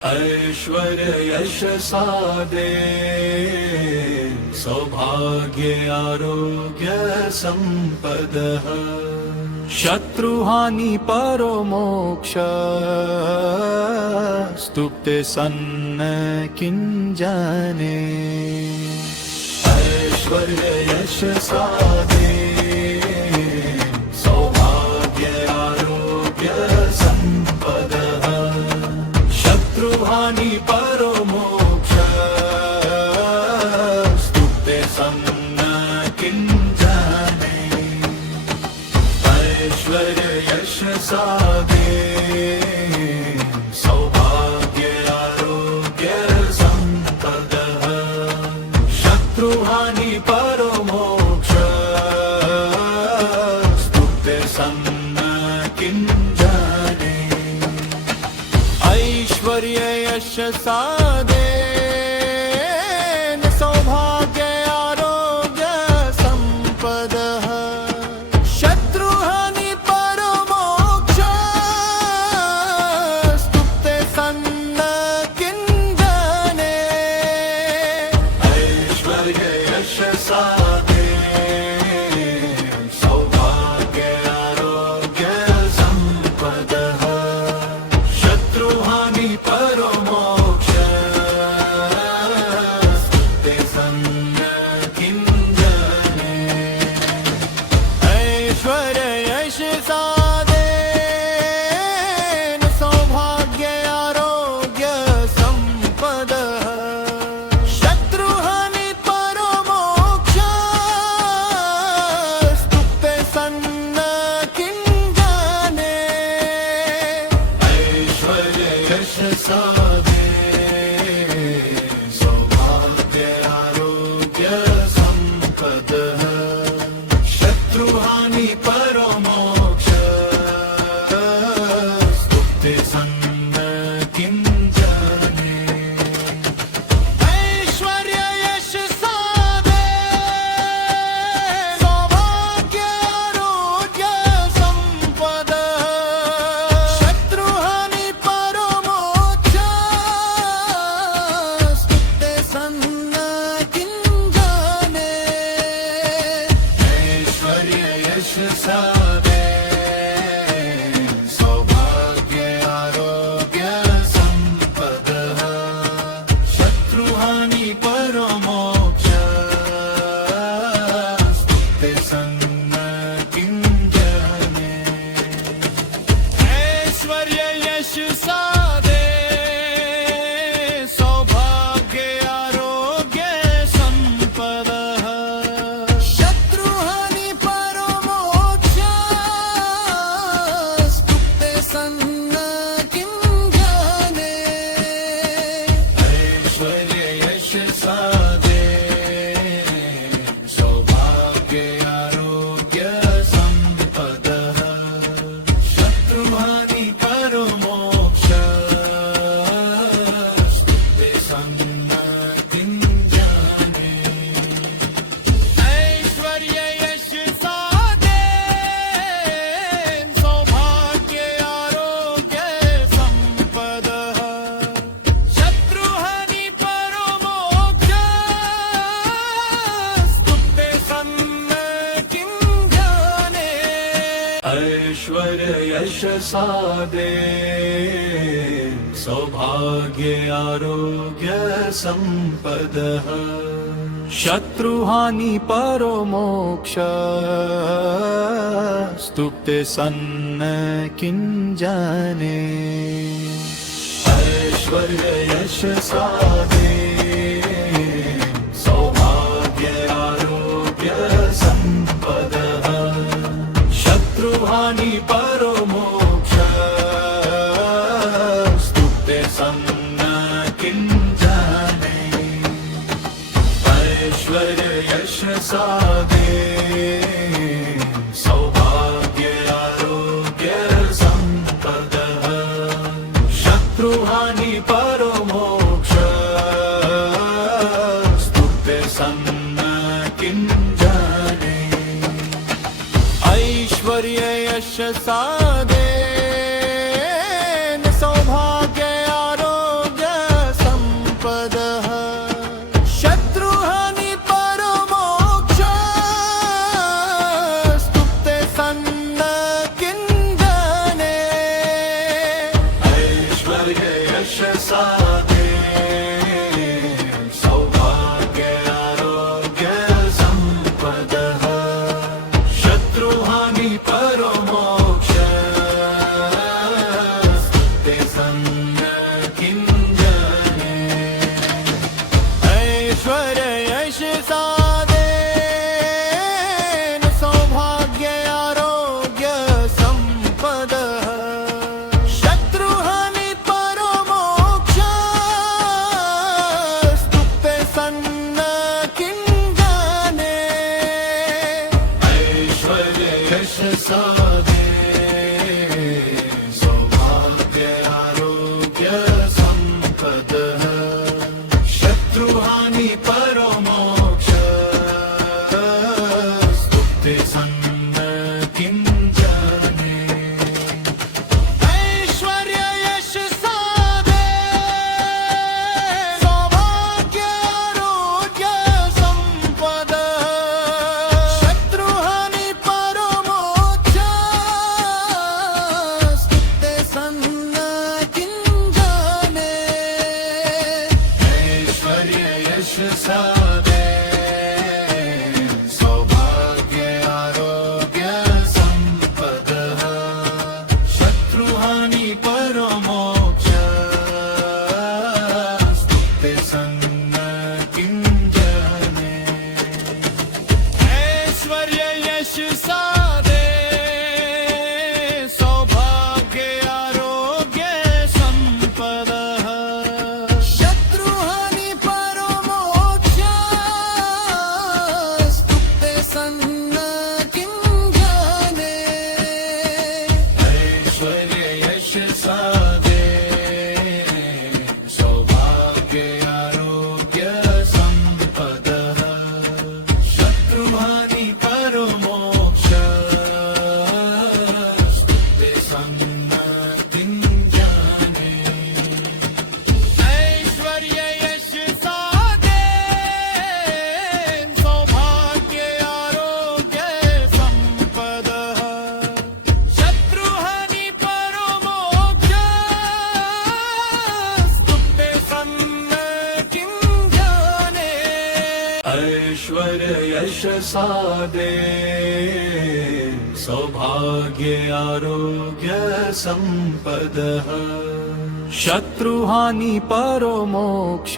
ऐश्वर्य यश सादे सौभाग्य आरोग्य संपदः शत्रुहानि परो मोक्ष स्तुप्ते सन्न किंजने ऐश्वर्य यश सादे सौभाग्य आरोग्य संपदः शत्रुहानि परो मोक्ष स्तुप्ते सन्न किंजने ऐश्वर्य यश सादे सौभाग्य आरोग्य संपदः शत्रुहानि परो मोक्ष स्तुप्ते सन्न किंजने ऐश्वर्य यश सादे सौभाग्य आरोग्य संपदः शत्रुहानि परो मोक्ष स्तुप्ते सन्न किंजने ऐश्वर्य यश सादे सौभाग्य आरोग्य संपदः शत्रुहानि परो मोक्ष स्तुप्ते सन्न किंजने ऐश्वर्य यश सादे सौभाग्य आरोग्य संपदः शत्रुहानि परो मोक्ष स्तुप्ते सन्न किंजने ऐश्वर्य यश सादे सौभाग्य आरोग्य संपदः शत्रुहानि परो मोक्ष स्तुप्ते सन्न किंजने ऐश्वर्य यश सादे सौभाग्य आरोग्य संपदः शत्रुहानि परो मोक्ष स्तुप्ते सन्न किंजने ऐश्वर्य यश सादे सौभाग्य आरोग्य संपदः शत्रुहानि परो मोक्ष स्तुप्ते सन्न किंजने ऐश्वर्य यश सादे सौभाग्य आरोग्य संपदः शत्रुहानि परो मोक्ष स्तुप्ते सन्न किंजने ऐश्वर्य यश सादे सौभाग्य आरोग्य संपदः शत्रुहानि परो मोक्ष स्तुप्ते सन्न किंजने ऐश्वर्य यश सादे सौभाग्य आरोग्य संपदः शत्रुहानि परो मोक्ष स्तुप्ते सन्न किंजने ऐश्वर्य यश सादे सौभाग्य आरोग्य संपदः शत्रुहानि परो मोक्ष स्तुप्ते सन्न किंजने ऐश्वर्य यश सादे सौभाग्य आरोग्य संपदः शत्रुहानि परो मोक्ष स्तुप्ते सन्न किंजने ऐश्वर्य यश सादे सौभाग्य आरोग्य संपदः शत्रुहानि परो मोक्ष स्तुप्ते सन्न किंजने ऐश्वर्य यश सादे सौभाग्य आरोग्य यश साधे सौभाग्य आरोग्य संपदः शत्रुहानि परमोक्ष स्तुते सन्न किञ्जने ऐश्वर्य यश साधे सौभाग्य आरोग्य संपदः शत्रुहानि परमोक्ष स्तुते सन्न किञ्जने ऐश्वर्य यश साधे सौभाग्य आरोग्य संपदः शत्रुहानि परमोक्ष स्तुते सन्न किञ्जने ऐश्वर्य यश साधे सौभाग्य आरोग्य संपदः शत्रुहानि परमोक्ष स्तुते सन्न किञ्जने ऐश्वर्य यश साधे सौभाग्य आरोग्य संपदः शत्रुहानि परमोक्ष स्तुते सन्न किञ्जने ऐश्वर्य यश साधे सौभाग्य आरोग्य संपदः शत्रुहानि परमोक्ष स्तुते सन्न किञ्जने ऐश्वर्य यश साधे सौभाग्य आरोग्य संपदः शत्रुहानि परमोक्ष स्तुते सन्न किञ्जने ऐश्वर्य यश साधे सौभाग्य आरोग्य संपदः शत्रुहानि परमोक्ष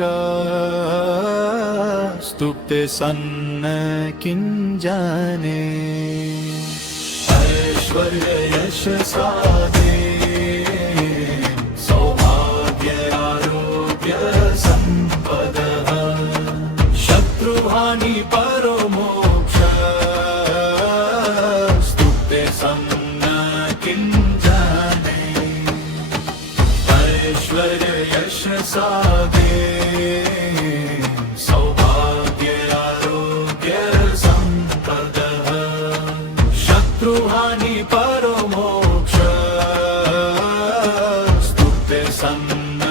स्तुते सन्न किञ्जने ऐश्वर्य यश साधे सौभाग्य आरोग्य संपदः शत्रुहानि परमोक्ष स्तुते सन्न किञ्जने ऐश्वर्य यश साधे सौभाग्य आरोग्य संपदः शत्रुहानि परमोक्ष स्तुते सन्न किञ्जने ऐश्वर्य यश साधे सौभाग्य आरोग्य संपदः शत्रुहानि परमोक्ष स्तुते सन्न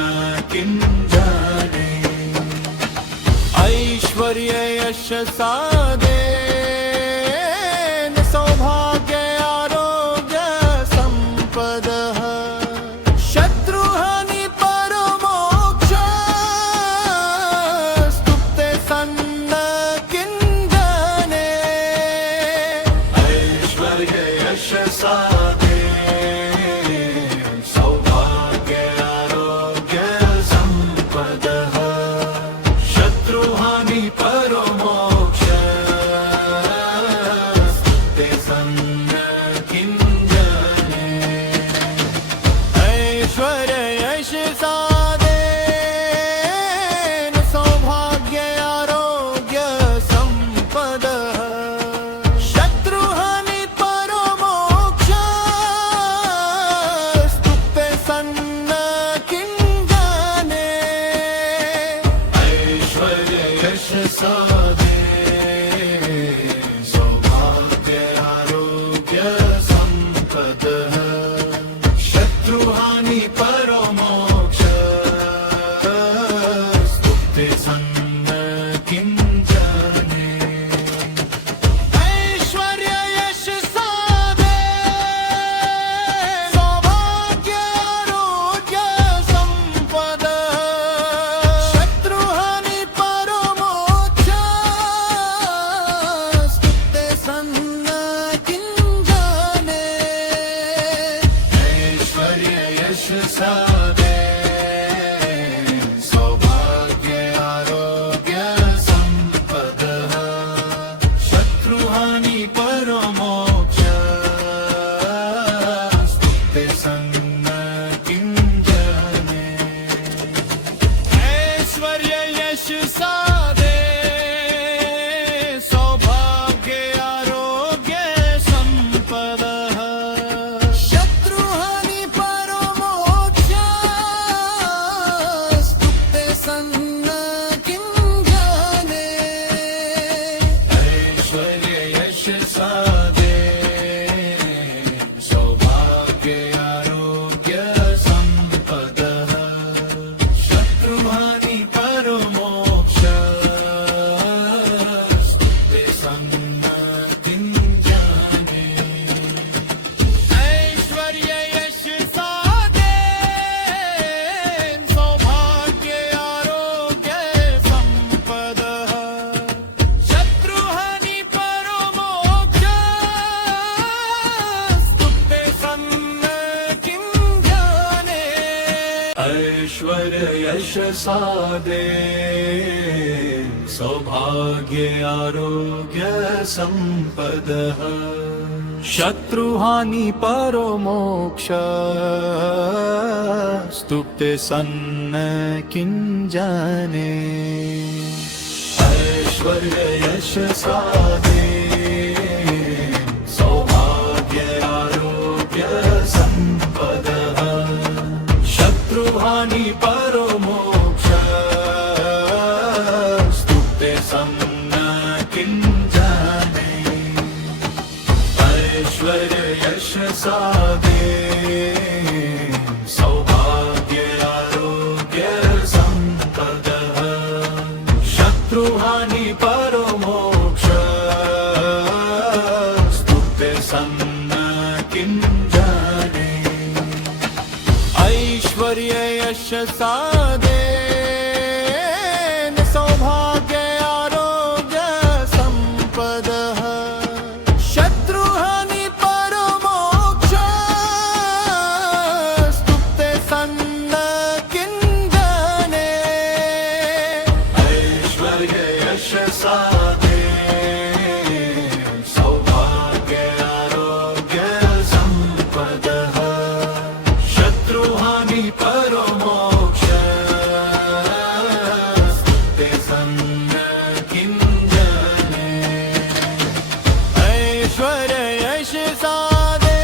किञ्जने ऐश्वर्य यश साधे सौभाग्य आरोग्य संपदः शत्रुहानि परमोक्ष स्तुते सन्न किञ्जने ऐश्वर्य यश साधे सौभाग्य आरोग्य संपदः शत्रुहानि परमोक्ष स्तुते सन्न किञ्जने ऐश्वर्य यश साधे सौभाग्य आरोग्य संपदः शत्रुहानि परमोक्ष स्तुते सन्न किञ्जने ऐश्वर्य यश साधे सौभाग्य आरोग्य संपदः शत्रुहानि परमोक्ष स्तुते सन्न किञ्जने ऐश्वर्य यश साधे ऐश्वर्य यश साधे सौभाग्य आरोग्य संपदः शत्रुहानि परमोक्ष स्तुते सन्न किं जाने ऐश्वर्य यश साधे सौभाग्य आरोग्य संपदः शत्रुहानि परमोक्ष स्तुते सन्न किं जाने ऐश्वर्य यश साधे सौभाग्य आरोग्य संपदः शत्रुहानि परमोक्ष स्तुते सन्न किं जाने ऐश्वर्य यश साधे सौभाग्य आरोग्य संपदः शत्रुहानि परमोक्ष स्तुते सन्न किं जाने ऐश्वर्य यश साधे सौभाग्य आरोग्य संपदः शत्रुहानि परमोक्ष स्तुते सन्न किं जाने ऐश्वर्य यश साधे सौभाग्य आरोग्य संपदः शत्रुहानि परमोक्ष स्तुते सन्न किं जाने ऐश्वर्य यश साधे सौभाग्य आरोग्य संपदः शत्रुहानि परमोक्ष स्तुते सन्न किं जाने ऐश्वर्य यश साधे सौभाग्य आरोग्य संपदः शत्रुहानि परमोक्ष स्तुते सन्न किं जाने ऐश्वर्य यश साधे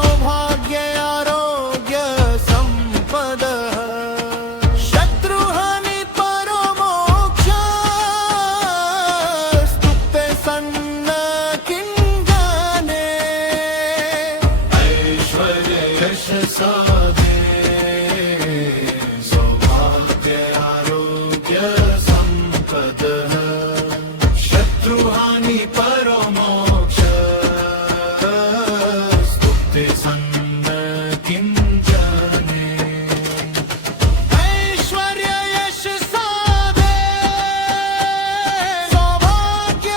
सौभाग्य आरोग्य संपदः शत्रुहानि परमोक्ष स्तुते सन्न किं जाने ऐश्वर्य यश साधे सौभाग्य आरोग्य संपदः शत्रुहानि परमोक्ष स्तुते सन्न किं जाने ऐश्वर्य यश साधे सौभाग्य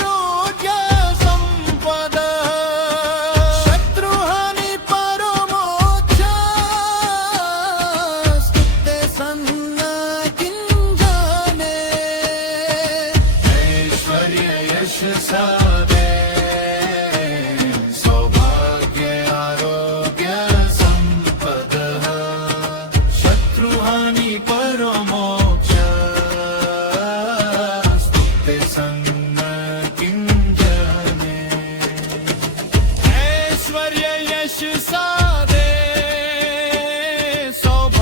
आरोग्य संपदः शत्रुहानि परमोक्ष स्तुते सन्न किं जाने ऐश्वर्य यश साधे सौभाग्य आरोग्य संपदः शत्रुहानि परमोक्ष स्तुते सन्न किं जाने ऐश्वर्य यश साधे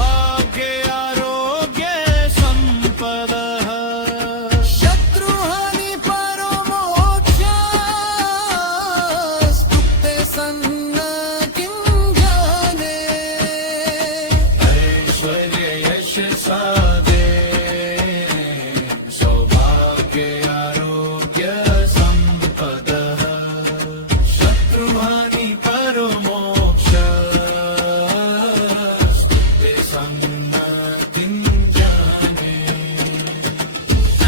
सौभाग्य आरोग्य संपदः शत्रुहानि परमोक्ष स्तुते सन्न किं जाने ऐश्वर्य यश साधे सौभाग्य आरोग्य संपदः शत्रुहानि परमोक्ष स्तुते सन्न किं जाने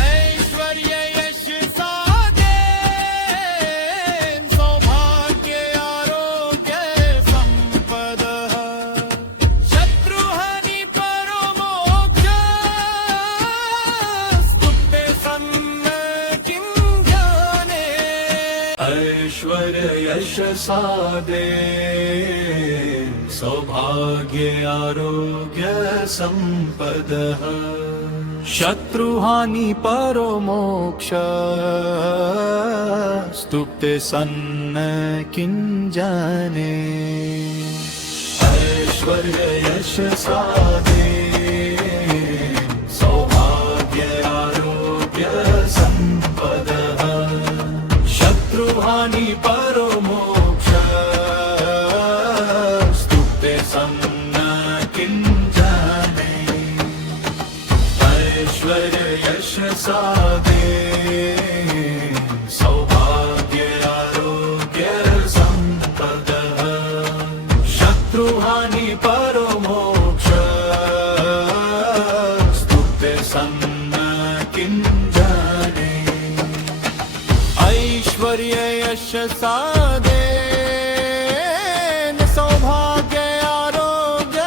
ऐश्वर्य यश साधे सौभाग्य आरोग्य संपदः शत्रुहानि परमोक्ष स्तुते सन्न किं जाने ऐश्वर्य यश साधे सौभाग्य आरोग्य संपदः शत्रुहानि परो मोक्ष स्तुप्ते सन्न किञ्जने ऐश्वर्य यश साधे सौभाग्य आरोग्य संपदः शत्रुहानि परो मोक्ष स्तुते सन्न किञ्जने ऐश्वर्य यश साधे सौभाग्य आरोग्य संपदः शत्रुहानि परो मोक्ष स्तुते सन्न किञ्जने ऐश्वर्य यश साधे सौभाग्य आरोग्य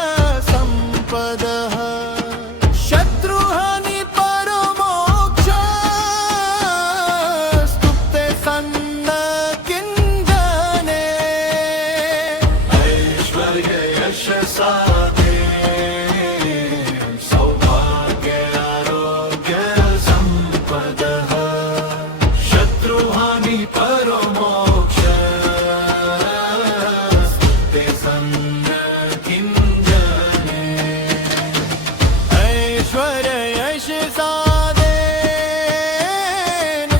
संपदः शत्रुहानि परो मोक्ष स्तुप्ते सन्न किञ्जने ऐश्वर्य यश साधे सौभाग्य आरोग्य संपदः शत्रुहानि परो मोक्ष स्तुते सन्न किञ्जने ऐश्वर्य यश साधे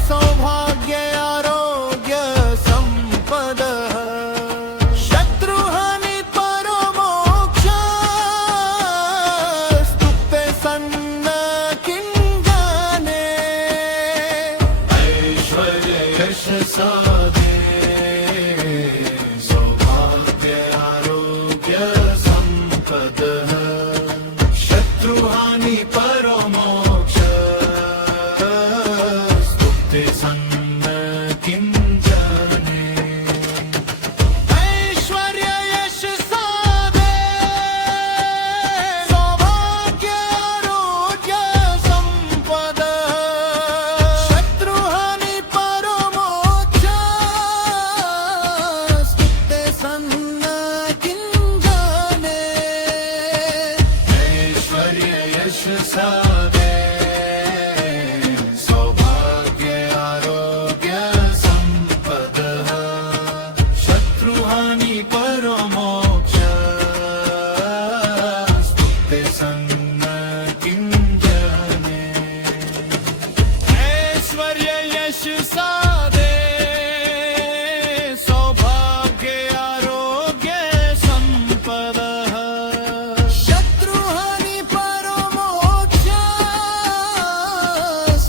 सौभाग्य आरोग्य संपदः शत्रुहानि परो मोक्ष स्तुप्ते सन्न किञ्जने ऐश्वर्य यश साधे सौभाग्य आरोग्य संपदः शत्रुहानि परो मोक्ष स्तुते सन्न किञ्जने ऐश्वर्य यश साधे सौभाग्य आरोग्य संपदः शत्रुहानि परो मोक्ष स्तुते सन्न किञ्जने ऐश्वर्य यश साधे सौभाग्य आरोग्य संपदः शत्रुहानि परो मोक्ष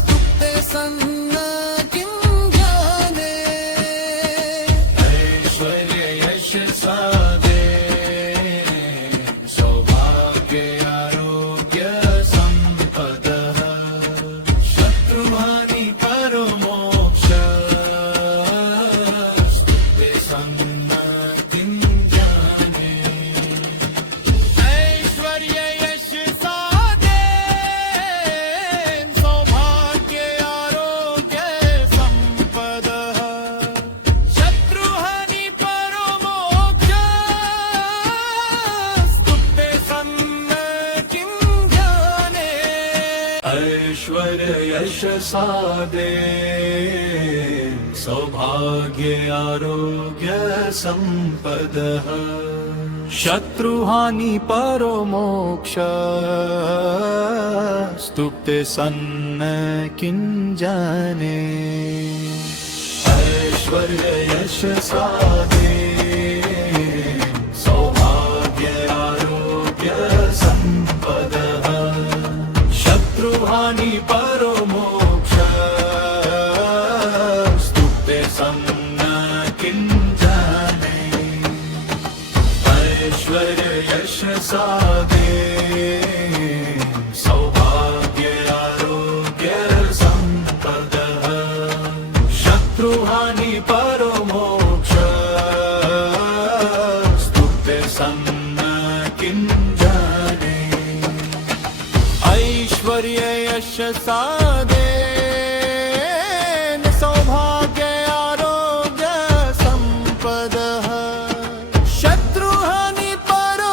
स्तुते सन्न किञ्जने ऐश्वर्य यश साधे सौभाग्य आरोग्य संपदः शत्रुहानि परो मोक्ष स्तुते सन्न किञ्जने ऐश्वर्य यश साधे सौभाग्य आरोग्य संपदः शत्रुहानि परो मोक्ष स्तुते सन्न किञ्जने ऐश्वर्य यश साधे सौभाग्य आरोग्य संपदः शत्रुहानि परो मोक्ष स्तुते सन्न किञ्जने ऐश्वर्य यश साधे सौभाग्य आरोग्य संपदः शत्रुहानि परो मोक्ष स्तुते सन्न किञ्जने ऐश्वर्य यश साधे सौभाग्य आरोग्य संपदः शत्रुहानि परो मोक्ष स्तुते सन्न किञ्जने ऐश्वर्य यश साधे सौभाग्य आरोग्य संपदः शत्रुहानि परो मोक्ष स्तुते सन्न किञ्जने ऐश्वर्य यश साधे सौभाग्य आरोग्य संपदः शत्रुहानि परो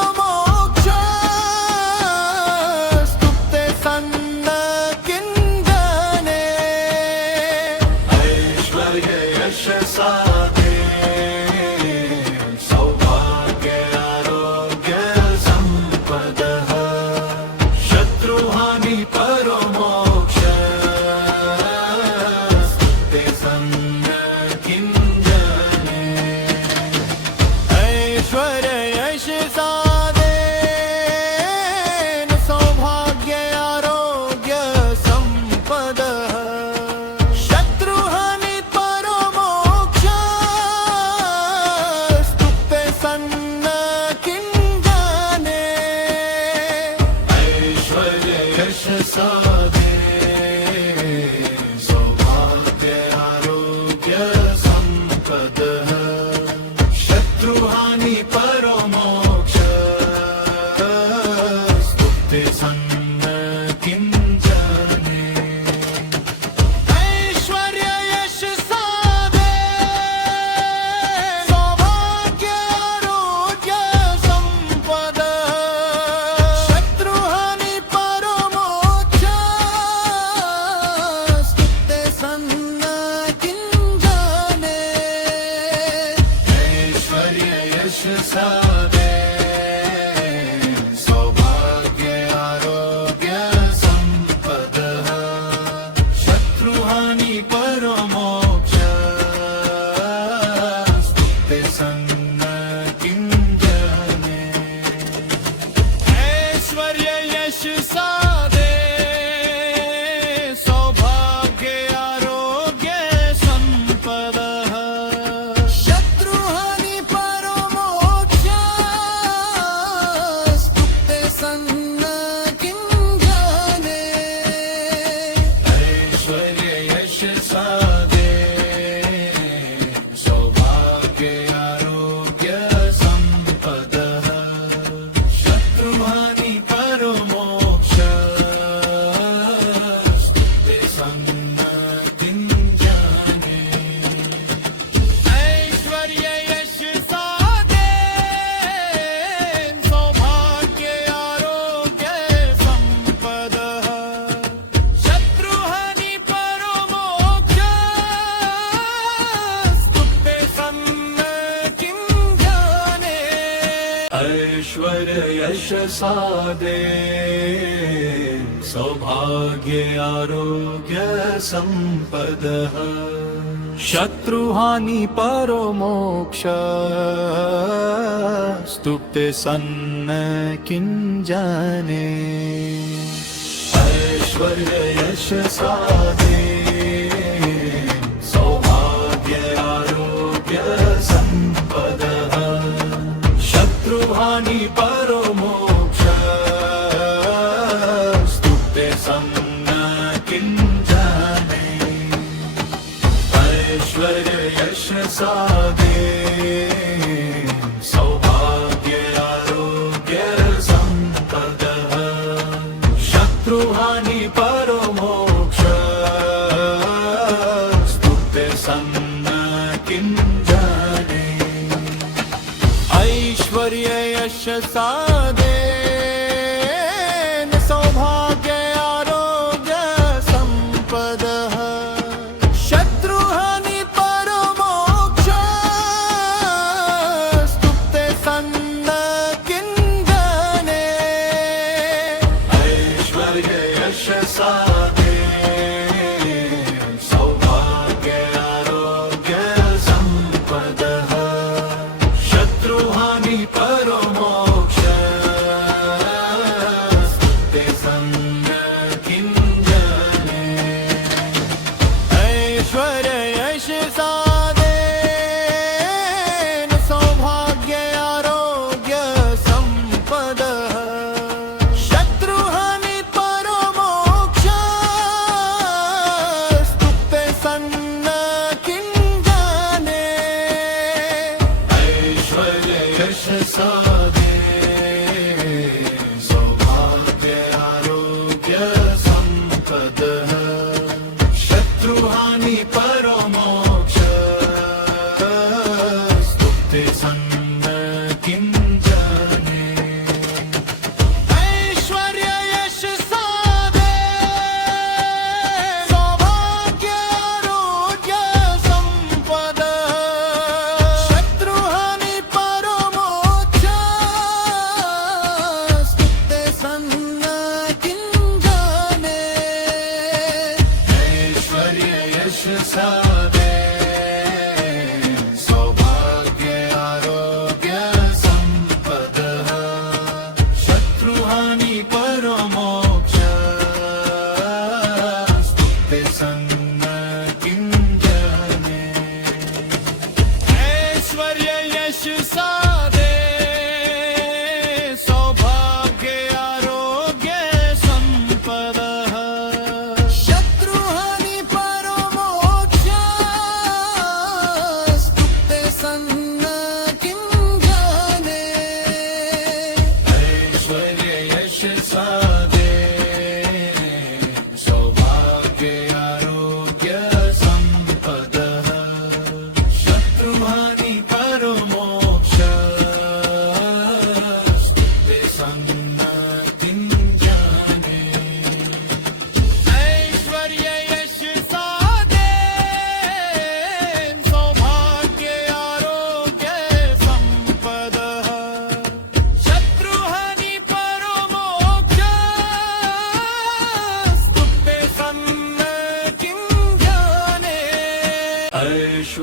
यश साधे सौभाग्य आरोग्य संपदः शत्रुहानि परमोक्ष स्तुते सन्न किंजने ऐश्वर्य यश साधे सौभाग्य आरोग्य संपदा शत्रुहानि परमोक्ष स्तुते सन्न किंजने ऐश्वर्य यश साधे सौभाग्य आरोग्य संपदः शत्रुहानि परमोक्ष स्तुते सन्न किंजने ऐश्वर्य यश साधे सौभाग्य आरोग्य संपदा शत्रुहानि परमोक्ष स्तुते सन्न किंजने ऐश्वर्य यश साधे सौभाग्य आरोग्य संपदः शत्रुहानि परमोक्ष स्तुते सन्न किंजने ऐश्वर्य यश साधे सौभाग्य आरोग्य संपदा शत्रुहानि परमोक्ष स्तुते सन्न किंजने ऐश्वर्य यश साधे सौभाग्य आरोग्य संपदः शत्रुहानि परमोक्ष स्तुते सन्न किंजने ऐश्वर्य यश साधे सौभाग्य आरोग्य संपदः शत्रुहानि परमोक्ष स्तुते सन्न किंजने ऐश्वर्य यश साधे सौभाग्य आरोग्य संपदः शत्रुहानि परमोक्ष स्तुते सन्न किंजने ऐश्वर्य यश साधे सौभाग्य आरोग्य संपदा शत्रुहानि परमोक्ष स्तुते सन्न किंजने ऐश्वर्य यश साधे सौभाग्य आरोग्य संपदः शत्रुहानि परमोक्ष स्तुते सन्न किंजने ऐश्वर्य यश साधे सौभाग्य आरोग्य संपदा शत्रुहानि परमोक्ष स्तुते सन्न किंजने ऐश्वर्य यश साधे सौभाग्य आरोग्य संपदः शत्रुहानि परमोक्ष स्तुते सन्न किंजने ऐश्वर्य यश साधे सौभाग्य आरोग्य संपदा शत्रुहानि परमोक्ष स्तुते सन्न किंजने ऐश्वर्य यश साधे सौभाग्य आरोग्य संपदः शत्रुहानि परमोक्ष स्तुते सन्न किंजने ऐश्वर्य यश साधे सौभाग्य आरोग्य संपदा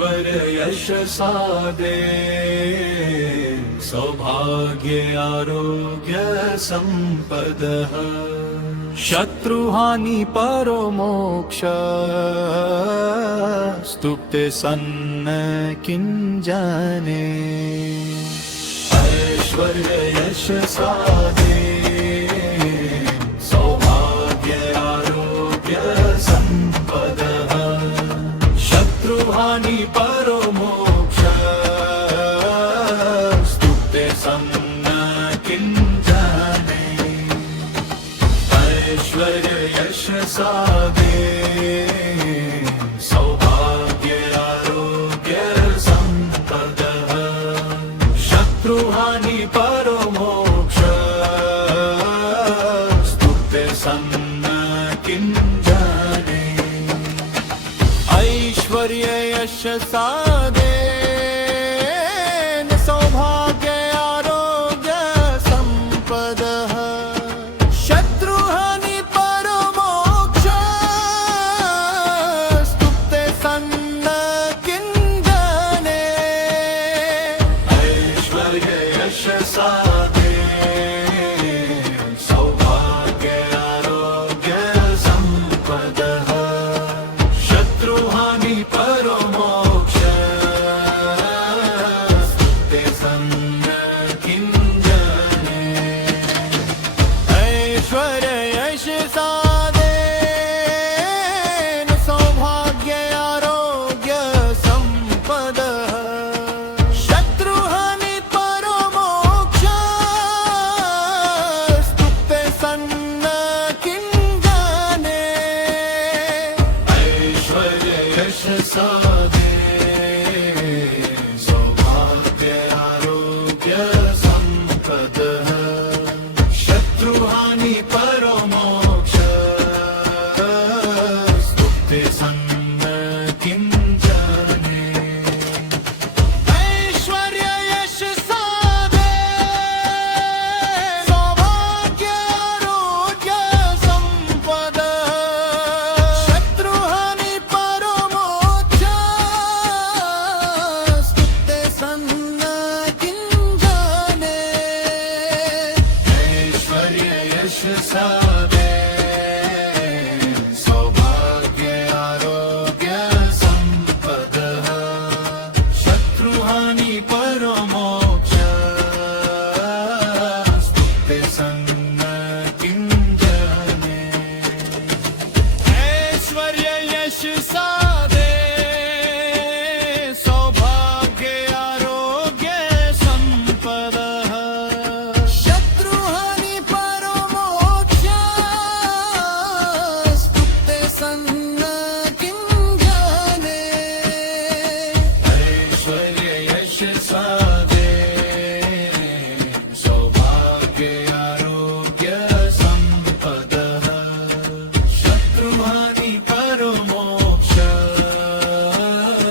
ऐश्वर्य यश साधे सौभाग्य आरोग्य संपदः शत्रुहानि परो मोक्ष स्तुप्ते सन्न किञ्जने ऐश्वर्य यश साधे सौभाग्य आरोग्य संपदः शत्रुहानि परो मोक्ष स्तुप्ते सन्न किञ्जने ऐश्वर्य यश साधे सौभाग्य आरोग्य संपदः शत्रुहानि परो मोक्ष स्तुप्ते सन्न किञ्जने ऐश्वर्य यश साधे सौभाग्य आरोग्य संपदः शत्रुहानि परो मोक्ष स्तुप्ते सन्न किञ्जने ऐश्वर्य यश साधे सौभाग्य आरोग्य संपदः शत्रुहानि परो मोक्ष स्तुप्ते सन्न किञ्जने ऐश्वर्य यश साधे सौभाग्य आरोग्य संपदः शत्रुहानि परो मोक्ष स्तुप्ते सन्न किञ्जने ऐश्वर्य यश साधे सौभाग्य आरोग्य संपदः शत्रुहानि परो मोक्ष स्तुप्ते सन्न किञ्जने ऐश्वर्य यश साधे सौभाग्य आरोग्य संपदः शत्रुहानि परो मोक्ष स्तुप्ते सन्न किञ्जने ऐश्वर्य यश साधे सौभाग्य आरोग्य संपदः शत्रुहानि परो मोक्ष स्तुप्ते सन्न किञ्जने ऐश्वर्य यश साधे सौभाग्य आरोग्य संपदः शत्रुहानि परो मोक्ष स्तुप्ते सन्न किञ्जने ऐश्वर्य यश साधे सौभाग्य आरोग्य संपदः शत्रुहानि परो मोक्ष स्तुप्ते सन्न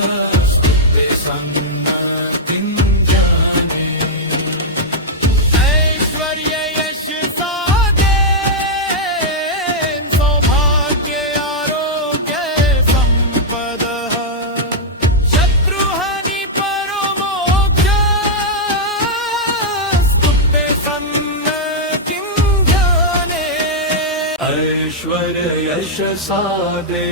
किञ्जने ऐश्वर्य यश साधे सौभाग्य आरोग्य संपदः शत्रुहानि परो मोक्ष स्तुप्ते सन्न किञ्जने ऐश्वर्य यश साधे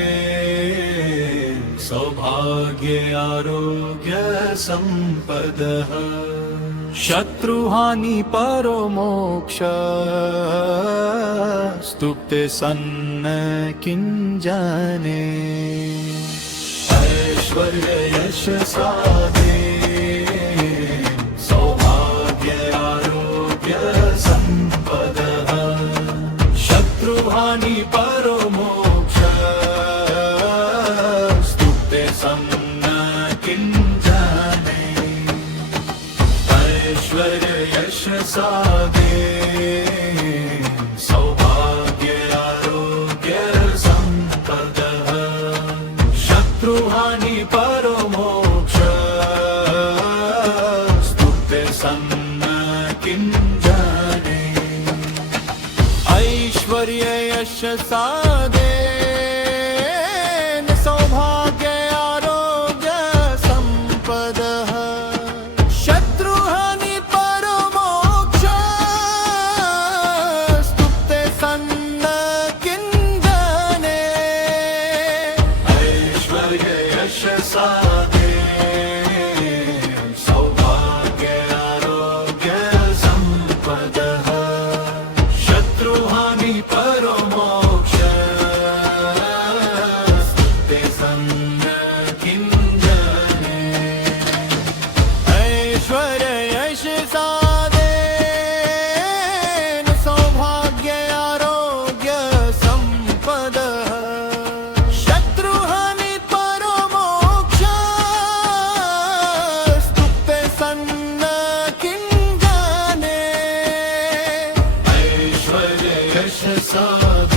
सौभाग्य आरोग्य संपदः शत्रुहानि परो मोक्ष स्तुप्ते सन्न किञ्जने ऐश्वर्य यश साधे सौभाग्य आरोग्य संपदः शत्रुहानि परो मोक्ष स्तुप्ते सन्न किञ्जने ऐश्वर्य यश साधे सौभाग्य आरोग्य संपदः शत्रुहानि परो मोक्ष स्तुप्ते सन्न किञ्जने ऐश्वर्य यश साधे सौभाग्य आरोग्य यश साधे